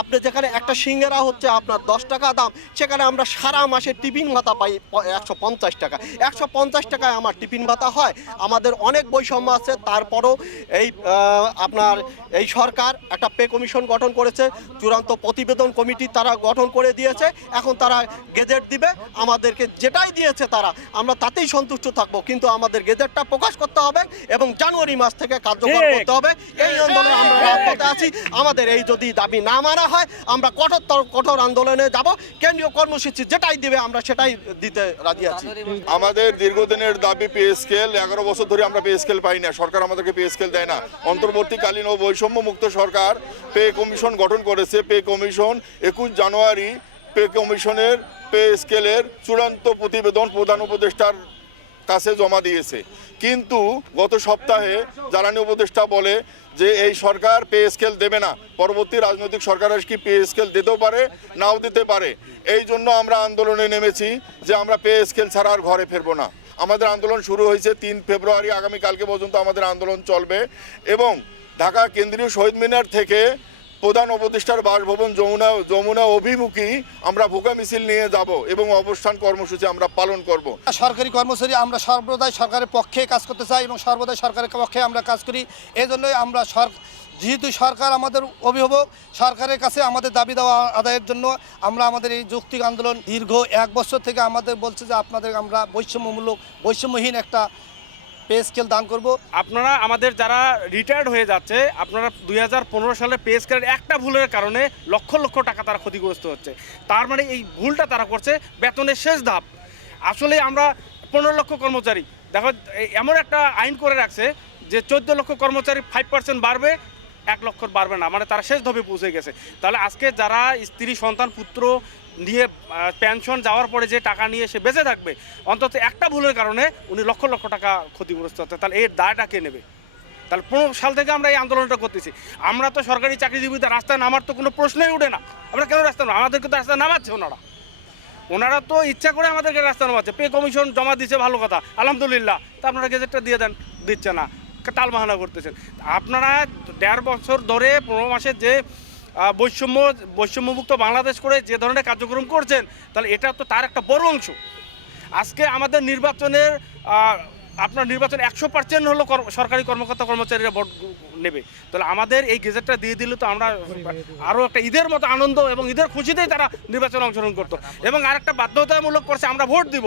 আপনি যেখানে একটা সিঙ্গারা হচ্ছে আপনার 10 টাকা দাম, সেখানে আমরা সারা মাসে টিফিন ভাতা পাই 150 টাকা। 150 টাকায় আমার টিফিন ভাতা হয়। আমাদের অনেক বৈষম্য আছে, তারপরও এই আপনার এই সরকার একটা পে কমিশন গঠন করেছে, চূড়ান্ত প্রতিবেদন কমিটি তারা গঠন করে দিয়েছে। এখন তারা গেজেট দিবে, আমাদেরকে যেটাই দিয়েছে তারা, আমরা তাতেই সন্তুষ্ট থাকবো, কিন্তু আমাদের গেজেটটা প্রকাশ করতে হবে এবং জানুয়ারি মাস থেকে কার্যকর করতে হবে। এই আন্দোলনে আমরা রাজপথে আছি। আমাদের এই যদি দাবি না মানা হয়, আমরা কঠোর আন্দোলনে যাব। কেন্দ্রীয় কর্মসূচি যেটাই দিবে আমরা সেটাই দিতে রাজি আছি। আমাদের দীর্ঘদিনের দাবি পে স্কেল। 11 বছর ধরে আমরা পে স্কেল পাই না, সরকার আমাদেরকে পে স্কেল দেয় না। অন্তর্বর্তীকালীন ও বৈষম্য মুক্ত সরকার পে কমিশন গঠন করেছে। পে কমিশন 21 জানুয়ারি পে কমিশনের পে স্কেলের চূড়ান্ত প্রতিবেদন প্রধান উপদেষ্টার কাছে জমা দিয়েছে। কিন্তু গত সপ্তাহে জ্বালানি উপদেষ্টা বলে যে এই সরকার পে স্কেল দেবে না, পরবর্তী রাজনৈতিক সরকার কি পে স্কেল দিতেও পারে, নাও দিতে পারে। এই জন্য আমরা আন্দোলনে নেমেছি যে আমরা পে স্কেল ছাড়া আর ঘরে ফিরবো না। আমাদের আন্দোলন শুরু হয়েছে 3 ফেব্রুয়ারি, আগামীকালকে পর্যন্ত আমাদের আন্দোলন চলবে এবং ঢাকা কেন্দ্রীয় শহীদ মিনার থেকে প্রধান উপদেষ্টার বাসভবন যমুনা অভিমুখী আমরা ভোকা মিছিল নিয়ে যাব এবং অবস্থান কর্মসূচি আমরা পালন করব। সরকারি কর্মচারী আমরা সর্বদাই সরকারের পক্ষে কাজ করতে চাই এবং সর্বদাই সরকারের পক্ষে আমরা কাজ করি। এই জন্যই আমরা যেহেতু সরকার আমাদের অভিভাবক, সরকারের কাছে আমাদের দাবি দেওয়া আদায়ের জন্য আমরা আমাদের এই যৌক্তিক আন্দোলন দীর্ঘ 1 বছর থেকে আমাদের বলছে যে আপনাদের আমরা বৈষম্যহীন একটা পে স্কেল দান করব। আপনারা আমাদের যারা রিটায়ার্ড হয়ে যাচ্ছে, আপনারা 2015 সালে পে স্কেলের একটা ভুলের কারণে লক্ষ লক্ষ টাকা তারা ক্ষতিগ্রস্ত হচ্ছে। তার মানে এই ভুলটা তারা করছে বেতনের শেষ ধাপ। আসলে আমরা 15 লক্ষ কর্মচারী, দেখো এমন একটা আইন করে রাখছে যে 14 লক্ষ কর্মচারী 5% বাড়বে, 1 লক্ষ বাড়বে না, মানে তারা শেষ ধাপে পৌঁছে গেছে। তাহলে আজকে যারা স্ত্রী সন্তান পুত্র নিয়ে পেনশন যাওয়ার পরে যে টাকা নিয়ে সে বেঁচে থাকবে, অন্তত একটা ভুলের কারণে উনি লক্ষ লক্ষ টাকা ক্ষতিগ্রস্ত হচ্ছে, তাহলে এর দায়টা কে নেবে? তাহলে 15 সাল থেকে আমরা এই আন্দোলনটা করতেছি। আমরা তো সরকারি চাকরিজীবীদের রাস্তায় নামার তো কোনো প্রশ্নই উঠে না। আমরা কেন রাস্তায় নাম? আমাদেরকে তো রাস্তায় নামাচ্ছে ওনারা তো ইচ্ছা করে আমাদেরকে রাস্তায় নামাচ্ছে। পে কমিশন জমা দিচ্ছে, ভালো কথা, আলহামদুলিল্লাহ। তা আপনারা গেজেটটা দিয়ে দেন, দিচ্ছে না, তালবাহানা করতেছেন। আপনারা 1.5 বছর ধরে 15 মাসের যে বৈষম্যমুক্ত বাংলাদেশ করে যে ধরনের কার্যক্রম করছেন, তাহলে এটা তো তার একটা বড় অংশ। আজকে আমাদের নির্বাচনের আপনার নির্বাচন 100% হলো সরকারি কর্মকর্তা কর্মচারীরা ভোট নেবে। তাহলে আমাদের এই গেজেটটা দিয়ে দিলে তো আমরা আরও একটা ঈদের মতো আনন্দ এবং ঈদের খুশিতেই তারা নির্বাচনে অংশগ্রহণ করতো। এবং আরেকটা বাধ্যতামূলক করছে আমরা ভোট দিব।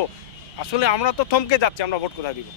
আসলে আমরা তো থমকে যাচ্ছি, আমরা ভোট কোথায় দিব?